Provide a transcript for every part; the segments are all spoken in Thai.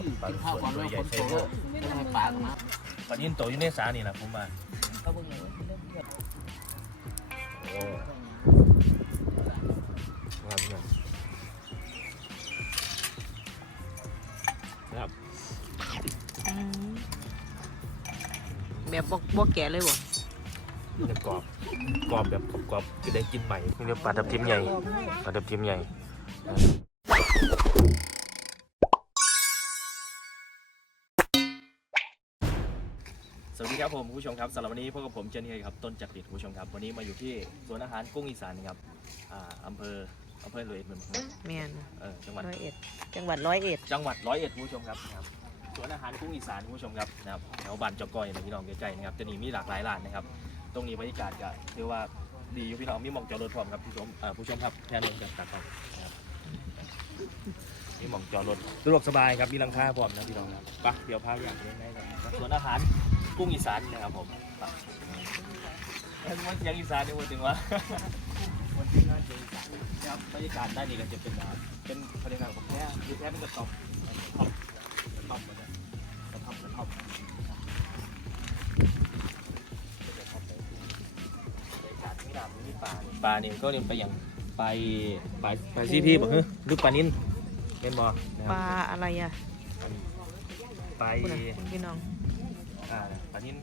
ับปลากินสข้าววนก่อนตัวแล้วใหญ่คนใส่โตโลไม่ให้ปลาปลานิ่นโตอยู่ในสานี่แหละผมว่าก็เบิ่งเลยโอ้ว่าพี่น้องครับแบบบ่บ่แก่เลยบ่จะกรอบกรอบแบบกรอบๆจะได้กินใหม่นี่เรียกปลาทับทิมใหญ่ปลาทับทิมใหญ่ วัสดีครับผมคุณผู้ชมครับสำหรับวันนี้พบกับผมเจนเฮยครับต้นจักริดคุณผู้ชมครับ วันนี้มาอยู่ที่สวนอาหารกุ้งอีสานนะครับอ่าอำเภออำเภอร้อยเอ็ดเหมือนกันแม่นเออจังหวัดร้อยเอ็ดจังหวัดร้อยเอ็ดจังหวัดร้อยเอ็ดคุณผู้ชมครับนะครับสวนอาหารกุ้งอีสานคุณผู้ชมครับนะครับแถวบ้านจอกอยนะพี่น้องใกล้ๆนะครับจะนี่มีหลากหลายร้านนะครับ ตรงนี้บรรยากาศก็ถือว่าดีอยู่พี่น้องมีหมองจอดรถพร้อมครับผู้ชมเอ่อผู้ชมครับแทนรถกับตากล้องนะครับมีหมองจอดรถสะดวกสบายครับมีหลังคาพร้อมนะพี่น้องครับไปเดี๋ยวพาไปอย่างนี้นะครับสวนอาหาร กุ้งอีสานนะครับผมไปเอ้ยมันยังอีสานนี่วันถึงวะวันที่งานเจออีสานครับบรรยากาศด้านนี้ก็จะเป็นอ่าเป็นบรรยากาศของแท้คือแท้เป็นกระต๊อบกระต๊อบกระต๊อบกระต๊อบกระต๊อบกระต๊อบเป็นกระต๊อบเลยบรรยากาศที่น้ำที่ป่านี่ปลานี่ก็เรียนไปอย่างไปไปไปซีพีบอกเฮ้ยหรือปลานิ่นเป็นบ่นะคปรับลาอะไรอะไปคุณน่ะคุณพี่น้อง อ่าปลานิ่น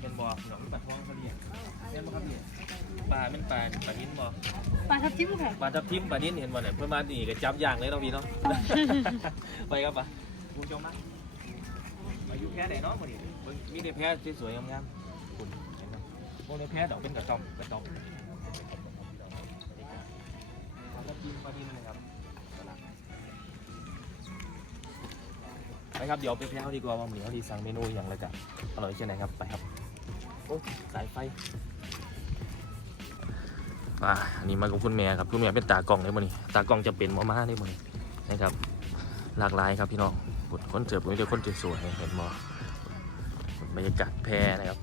เป็นบ่หนองปลาท้องเขาเรียกเรียกบ่ครับเนี่ยปลาเป็นปลาปลานิ่นบ่ปลาทับทิมค่ะปลาทับทิมปลานิ่นเห็นบ่เนี่ยเพื่อนมานี่ก็จับอย่างเลยเนาะพี่เนาะ ไปครับปะคุณผู้ชมนะมาอยู่แพ้ไหนเนาะมื้อนี้เบิ่งมีแต่แพ้สวยๆงามๆคุณเห็นไหมพวกนี้แพ้ดอกเป็นกระต่อมกระต่อมปลาทับทิมปลานิ่นนะ ไปครับเดี๋ยวไปแพ้เขาดีกว่าว่าเหมือนเขาดีสั่งเมนูอย่างไรกันอร่อยแค่ไหนครับไปครับโอ้สายไฟอ่าอันนี้มากับคุณแม่ครับคุณแม่เป็นตากล้องเลยมั้นี่ตากล้องจะเป็นหมอมาได้มั้นี่นะครับ หลากหลายครับพี่น้องบุดคนเจอผมเจอคนเจอสวยเห็นหมอบรรยากาศแพนะครับ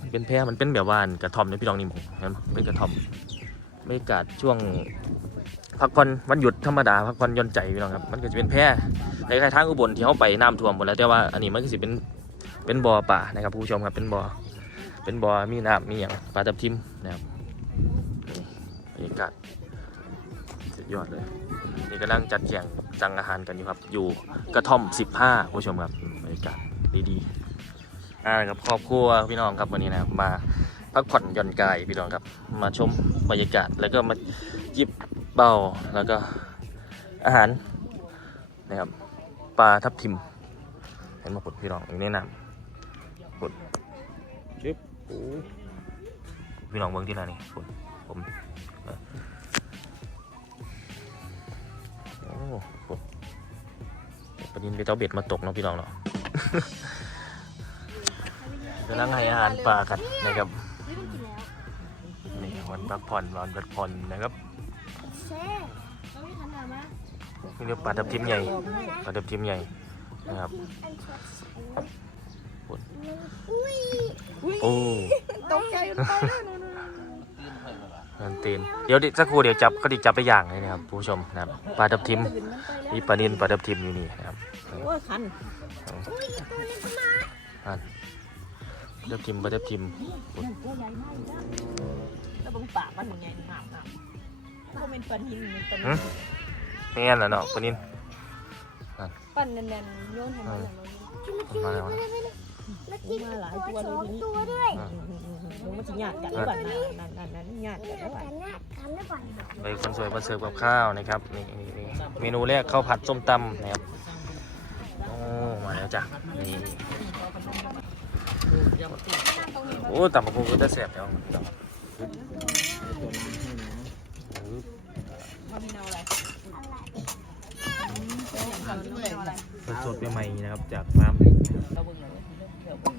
มันเป็นแพมันเป็นแบบว่านกระท่อมเนี่ยพี่น้องนี่ผมเห็นบ่เป็นกระท่อมบรรยากาศช่วง พักผ่อนวันหยุดธรรมดาพักผ่อนย่อนใจพี่น้องครับมันก็จะเป็นแพคล้ายทางอุบลที่เขาไปน้ำท่วมหมดแล้วแต่ว่าอันนี้มันก็สิเป็นเป็นบ่อป่านะครับผู้ชมครับเป็นบ่อเป็นบ่อมีน้ำมีอย่างปลาทับทิมนะครับบรรยากาศสุดยอดเลยนี่กำลังจัดแจงสั่งอาหารกันอยู่ครับ อยู่กระท่อม 15ผู้ชมครับบรรยากาศดีๆอ่ากับครอบครัวพี่น้องครับวันนี้นะครับมาพักผ่อนหย่อนกายพี่น้องครับ มาชมบรรยากาศแล้วก็มาจิบ เบาแล้วก็อาหารนะครับปลาทับทิมเห็นมาปุดพี่น้องอย่างนี้นะปุดชิบโอ้พี่น้องเบิ้งที่ไหนนี่ปุดผมเอ่อโอ้โหประเด็นไปเจ้าเบ็ดมาตกเนาะพี่น้องเนาะกำลังให้อาหารปลากันนะครับนี่วันพักผ่อนวันพักผ่อนนะครับเซ่เราไม่ทั นหนามานี่เรียกปลาทับทิมใหญ่ ปลาทับทิมใหญ่นะครับอุ้ยโอ้ตกใจไปแล้วนู่นนันตีนเดี๋ยวดิสักครู่เดี๋ยวจับก็ดิจับไปอย่างเลยนะครับผู้ชมนะครับปลาทับทิมมีปลานินปลาทับทิมอยู่นี่นะครับโอ้ยคันอันเดับทิมบ่เดับทิมแล้วเบิ่งปากมันเป็นไงงามงาม ก็เป็นปลาหินเป็นปลาหึไม่งั้นแล้วเนาะปลานินปั่นแน่นๆโยนให้มันเลยมาแล้วนะมาหลายตัวเลยทีนี้ตัวด้วยอะมึงมันจะหยาดกันหรือเปล่านั่นนั่นนั่นนั่นหยาดกันหรือเปล่ากันนะกันได้ป่ะเลยคนสวยมาเสิร์ฟกับข้าวนะครับนี่นี่นี่เมนูแรกข้าวผัดส้มตำนะครับโอ้มาแล้วจ้ะนี่โอ้ตำบักหุ่งก็จะแซ่บแล้ว มันมีแนวอะไรสดๆใหม่ๆนะครับ จากฟาร์มเราเบิ่งเลยเดี๋ยวเบิ่ง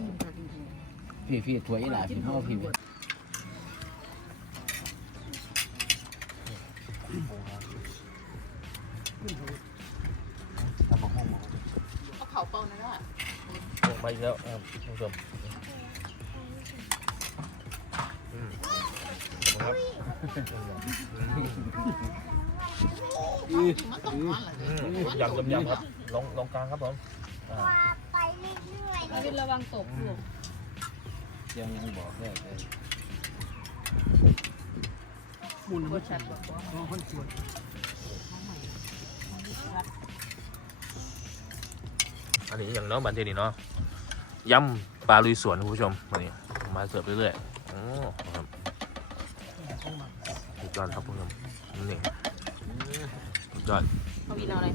พี่พี่ถวยหลายพี่พ่อพี่ตำบักหุ่งเอาเขาเป่านั่นแหละลงไปอีกแล้วนะครับคุณผู้ชมอืมครับอืออืม ยำยำยำครับลงลงกลางครับผมอ่าไปเรื่อยๆเอาวินระวังตกลูกยังยังบอกได้เลยบ่ชัดบ่าคนสวยอันนี้อย่างเน้องบันเทนี่เนาะยำปลาลุยสวนคุณผู้ชมมานี่มาเสิร์ฟเรื่อยๆโอ้ครับ ยอดครับคุณผู้ชมนี่สุดยอดเอาวินเอาอะไร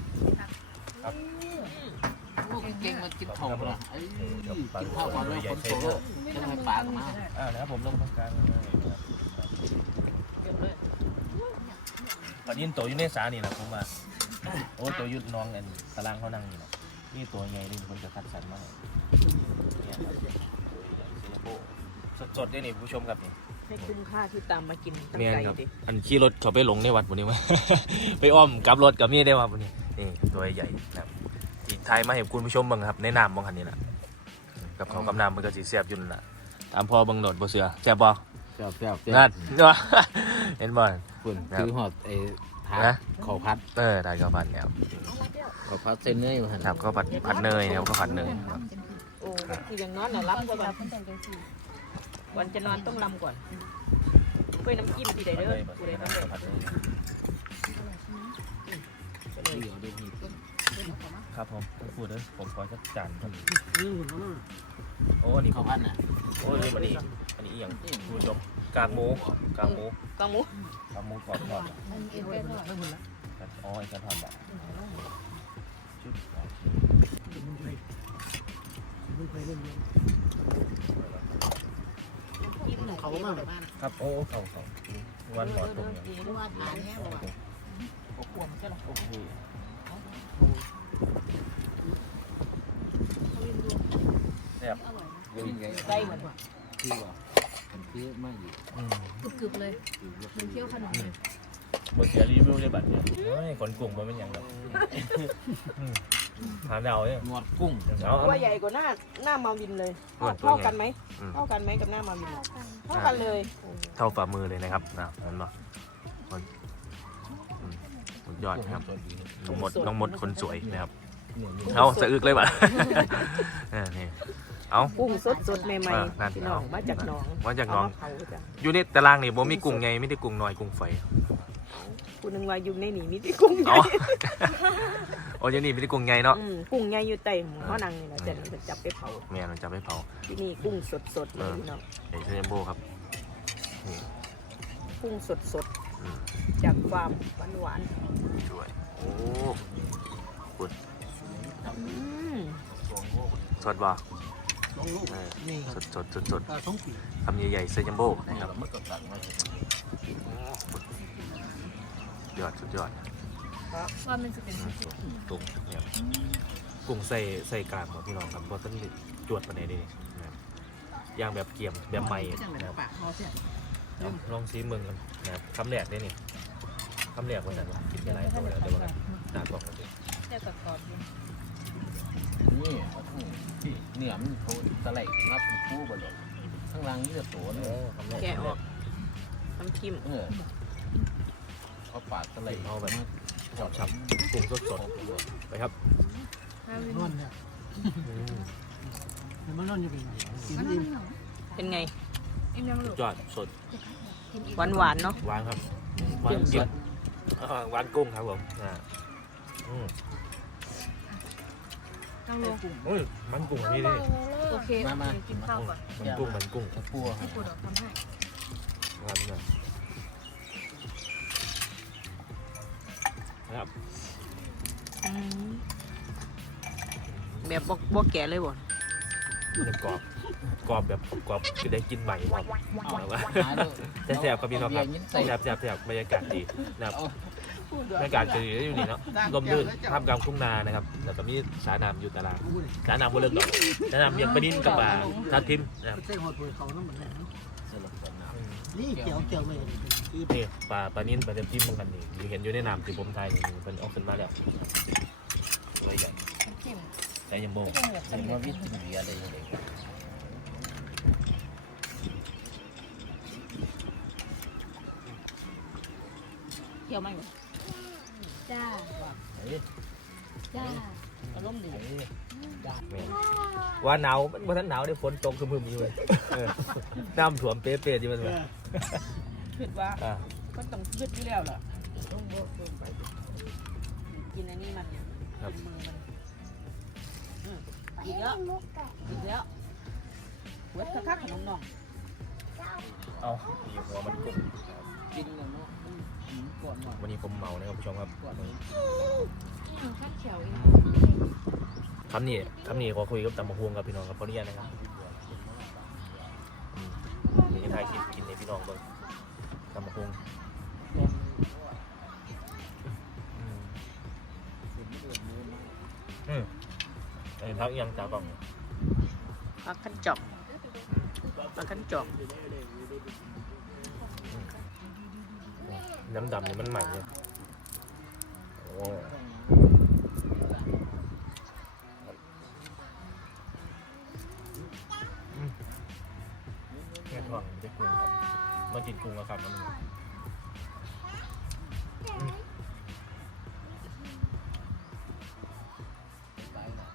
ลูกเก่งมากินข้าวนะไอ้กินข้าวก่อนด้วยคนโตจะให้ปลามาอ่านะครับผมลงทางกลางเลยนะครับเดี๋ยวเลยตอนนี้ตัวอยู่ในสานี่แหละผมว่าโอ้ตัวอยุดน้องอันตารางเขานั่งนี่นะนี่ตัวใหญ่นี่คนจะคัดสรรมากเนี่ยครับสดๆได้นี่ผู้ชมครับนี่ ให้คุ้มค่าที่ตามมากินตั้งเมียนใจครับ ดิอันขี่รถเขาไปหลงในวัดวันนี้มั้ยไปอ้อมกลับรถกับมีได้ว่าวันนี้นี่ตัวใหญ่นะครับที่ไทยมาให้คุณผู้ชมเบิ่งครับในน้ำบางคันนี้แหละกับเขาวกับน้ำมันก็สีเสียบอยู่นั่นแหละตามพ่อเบิ่งโหนดบ่เสือแซ่บบ่แซ่บแซ่บแซ่นั่บนเห็นบ่ คุณคือหอดไอ้ผัดนะ ข้าวผัดเออได้ข้าวผัดแล้วข้าวผัดเส้นเนยมาครับข้าวผัดผัดเนยนะครับข้าวผัดเนยครับโอ้คืออย่างนอนน่ะรับก่อนเราคนแต่งจังสี่ ก่อนจะนอนต้องลำก่อนเพื่อน้ำจิ้มที่ใดเด้อผู้ใดน้ำเลยเดี๋ยวดูนี่ครับผมต้องพูดเด้อผมขอสักจานครับโอ้อันนี้ข้าวมผัดน่ะโอ้ยอันนี้อันนี้อีหยังคุณผู้ชมกากหมูกากหมูกางหมูกากหมูกรอบทอดอันเอ็นไก่ทอดอ๋อไอ้กระทอนแบบชุดกินของ เขามากเลยครับโอ้เขาเขาวันหมอตรงนี่ยว่าทานแน่บ่ก็ควรใช่หรอโอ้โหแซ่บยนะเป็นไงใกล้เหมือนคือว่ามันคือไม่อยู่อืมกรึบๆเลยมันเคี่ยวขนมเลยบนเสียรีวิวเลยบัตรเนี่ยเฮ้ยขนกลุ่มมันเป็นอย่างแบบ หาเดาเนี่ยหนวดกุ้งเอาตัวใหญ่กว่าหน้าหน้ามาวินเลยตัวเท่าใหญ่กันไหมอืมเท่ากันไหมกับหน้ามาวินเข้ากันเท่ากันเลยเท่าฝ่ามือเลยนะครับนะเห็นปะคนอืมสุดยอดครับน้องมดน้องมดคนสวยนะครับ เอาสะอึกเลยบัตรเออนี่เอา กุ้งสดสดๆใหม่อ่านั่นๆพี่น้องมาจากหนองมาจากหนอง เเผาจ้ะอยู่ในตารางนี่บ่มีกุ้งไงไม่ได้กุ้งน้อยกุ้งไฟ กูนึงว่าอยู่ในนี่มีแต่กุ้งใหเอาญ่โอ้ยนี่ไม่ได้กุ้งไงเนาะอืมกุ้งใหญ่อยู่ใต้หมูเขานังนี่แหละจะจะจับไปเผาแม่มันจะไม่เผา ที่นี่กุ้งสดสดๆเลยพี่น้องไอ้เชนโบครับนี่กุ้งสดสดๆอืม จากฟาร์มหวานหวานช่วย โอ้ๆอืมสดบ่เออสดสดสดสดคำใหญ่ๆเซนโบนะครับ ยอดสุดยอดว่ามันจะเป็นอืมตุ้งเนี่ยกุ้งใส่ใส่กลางของพี่น้องครับเพราะต้นจวดประเด็นนี้นะครับย่างแบบเกี่ยมแบบใหม่นะครับเอาลองซีเมืองกันนะครับคำแรกได้นี่คำแรกว่าจะกินอะไรตัวแล้วเดี๋ยวว่ากันตากล่องกันสิแค่กรอบๆอยู่นี่ที่เหนือมันเขาตะไลนับคู่บ่เลยข้างล่างนี่จะตัวเลยคำแรกแกะออกน้ำจิ้มเออ เขาปาดตะไลเอาแบบฉ่ำฉ่ำกุ้งสดสดๆไปครับถ้าวินนวลเนี่ยอืมมันมานอนอยู่เป็นไงกินมันอิ่มเหรอเป็นไงเอ็มยังหสุลุดดยอดสดกินอีกหวานหวานๆเนาะหวานครับหวานเกี่ยวอ่าหวานกุ้งครับผมอ่าอืมต้องลงอุ้ยมันกุ้งนี่นี่โอเคเดี๋ยวกินข้าวก่อนมันกุ้งมันกุ้งตะกัวให้กูเดี๋ยวทำให้ ครับนี่นะครับอืมแบบบ่บ่แก่เลยบ่มันกรอบกรอบแบบกรอบคือได้กินใหม่ครับแบบว่าหาเลยแต่แซ่บครับพี่น้องครับใส่แซ่บแซ่บแซ่บบรรยากาศดีนะครับเอาบรรยากาศจะดีอยู่นี่เนาะลมลื่นท่ามกลางทุ่งนานะครับแล้วก็มีสาน้ำอยู่ตารางสาน้ำบนเรือดอกสาน้ำเมียงปะนินกับปลาทับทิมนะครับเส้นหอดตัวเขาน้ำมันแหลมสลับกันนะอืมนี่เกี่ยวเกี่ยวเลย อิ่มนี่ปลาปลานิ่นปลาเต็มจิ้มเหมือนกันนี่อยู่เห็นอยู่ในน้ำที่ผมไทยนี่เป็นออกขึ้นมาแล้วตัวใหญ่จิ้มใส่ยมโบจิ้มแบบเห็นว่าวิตามินเบียร์ได้ยังไงเคี่ยวไหมจ้าอารมณ์ดีแม่นว่าหนาวมันบ่ทันหนาวได้ฝนตกครึมๆอยู่เลยเออน้ำท่วมเป๊ะๆอยู่มันว่า คิดว่าอ่ามันต้องยืดอยู่แล้วล่ะกินอันนี้มันเนี่ยครับมือมันอืมไปอีกเล่แล้วนมุกกันอีกแล้วเวทคักๆของน้องเอาอีหัวมันกุ้งกินแล้วเนาะมันหิวก่อนหน่อยวันนี้ผมเมานะครับผู้ชมครับก่อนนี้ข้าวเขียวอีกคำนี้คำนี้ขอคุยกับตำมะฮวงกับพี่น้องครับขออนุญาตนะครับอืมนี่ถ่ายคลิปกินให้พี่น้องเบิ่ง ตำมะฮวงอืมเป็นเรื่องนี้มากอืมไอ้พักอีหยังตากล้องๆปักขันจอกปักขันจอกน้ำดำนี่มันใหม่เนี่ยโอ้อืมแค่ทองไม่ได้กุ้งครับ มันกินกุ้งอะครับมันไปนะ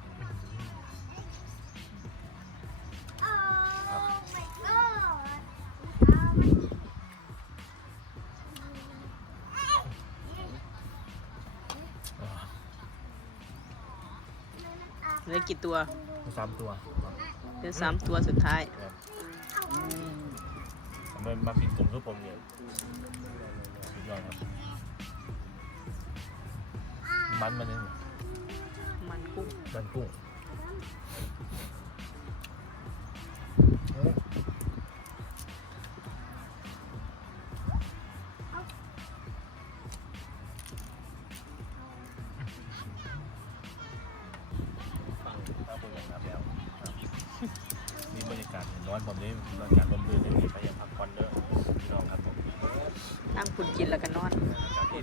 โอ้ my god เหลือกี่ตัว สามตัว เหลือสามตัวสุดท้าย มันมากินกุ้งทุกผมเนี่ยสุดยอดครับ มันมันนี่มันกุ้งมันกุ้ง กิ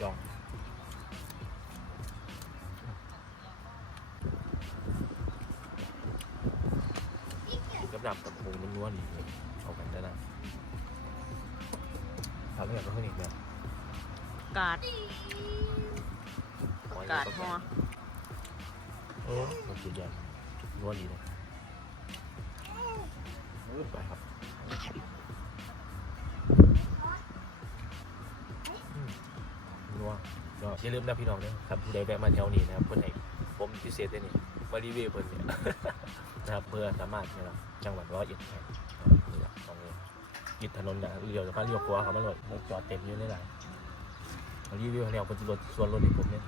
จองกับดับกับหมูมันนวลอีกเลยเอากันได้นะทำให้แบบเพิ่มอีกแบบกาดกาดหอโอ้มันสุดยอดนวลดีเลยไปครับ อย่าลืมนะพี่น้องนะครับผู้ใดแวะมาแถวนี้นะครับเพื่อนให้ผมพิเศษเลยนี่มารีวิวเพื่อนเนี่ยนะครับเพื่อสามารถนะครับจังหวัดร้อยเอ็ดนะครับนี่แหละตรงนี้ยึดถนนนะเลี้ยวจากบ้านเลี้ยวขวาเขามาเลยรถจอดเต็มอยู่ในหลายมารีวิวแล้วเป็นรถส่วนรถให้ผมเนี่ย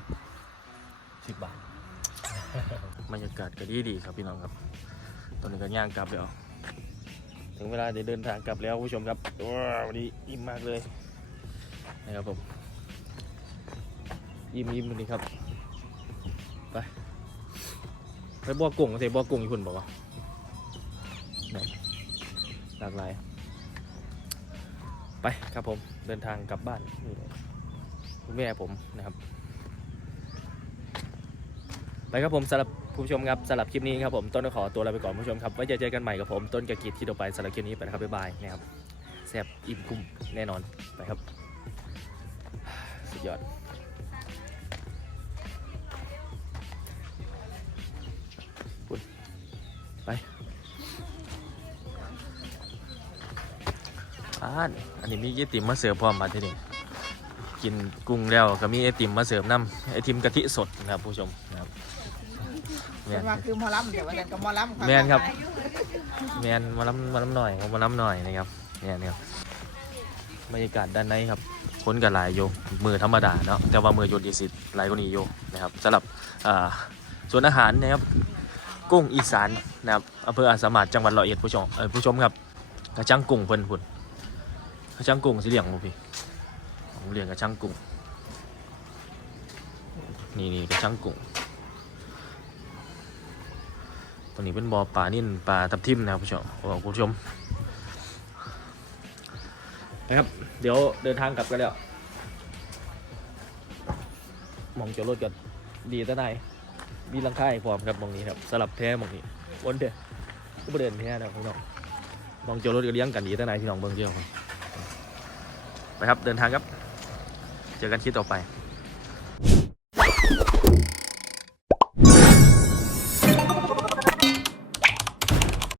สิบบาทบรรยากาศก็ดีดีครับพี่น้องครับ ตอนนี้ก็ย่างกลับแล้ว ถึงเวลาจะเดินทางกลับแล้วผู้ชมครับว้าววันนี้อิ่มมากเลยนะครับผม อิ่มอิ่มวันนี้ครับ ไปไปบ่อกุ้งใส่บ่อกุ้งญี่ปุ่นบอกว่าหลากหลาย ไปครับผมเดินทางกลับบ้านนี่เลยคุณแม่ผมนะครับ ไปครับผมสำหรับผู้ชมครับสำหรับคลิปนี้ครับผมต้นก็ขอตัวลาไปก่อนผู้ชมครับไว้เจอกันใหม่กับผมต้นกบกิจที่ต่อไปสำหรับคลิปนี้ไปนะครับบ๊ายบายนะครับแซ่บอิ่มคุ้มแน่นอนไปครับ สุดยอด ไปอ่านอันนี้มีไอติมมาเสิร์ฟพร้อมมาที่นี่กินกุ้งแล้วก็มีไอติมมาเสิร์ฟน้ำไอติมกะทิสดนะครับผู้ชมนะครับแม่นว่าคือหมอลำเดี๋ยววันนั้นก็หมอลำแม่นครับแมนมาล้ำมาล้ำหน่อยมาล้ำหน่อยนะครับเนี่ยเนี่ยบรรยากาศด้านในครับคนกับหลายโยมือธรรมดาเนาะแต่ว่ามือโยนดีสิหลายกว่านี้โยนะครับสำหรับอ่าส่วนอาหารนะครับ กุ้งอีสานนะครับอำเภออาสามาทจังหวัดร้อยเอ็ดผู้ชมเออผู้ชมครับกระชังกุ้งเพิ่นพุ่นกระชังกุ้งสิเลี้ยงบ่พี่ผมเลี้ยงกระชังกุ้งนี่นี่กระชังกุ้งตัวนี้เป็นบ่อปลานิ่นปลาทับทิมนะครับผู้ชมบอกผู้ชมนะครับ เดี๋ยวเดินทางกลับกันแล้วมองจอดรถกันดีแต่ไหน มีหลังคาให้พร้อมครับมองนี้ครับสลับแท้มองนี้วนเด้อก็ประเด็นแท้นะพี่น้องมองเจอรถก็เลี้ยงกันดีแต่ไหนพี่น้องเบิ่งเจียวครับไปครับเดินทางครับ เจอกันคลิปต่อไป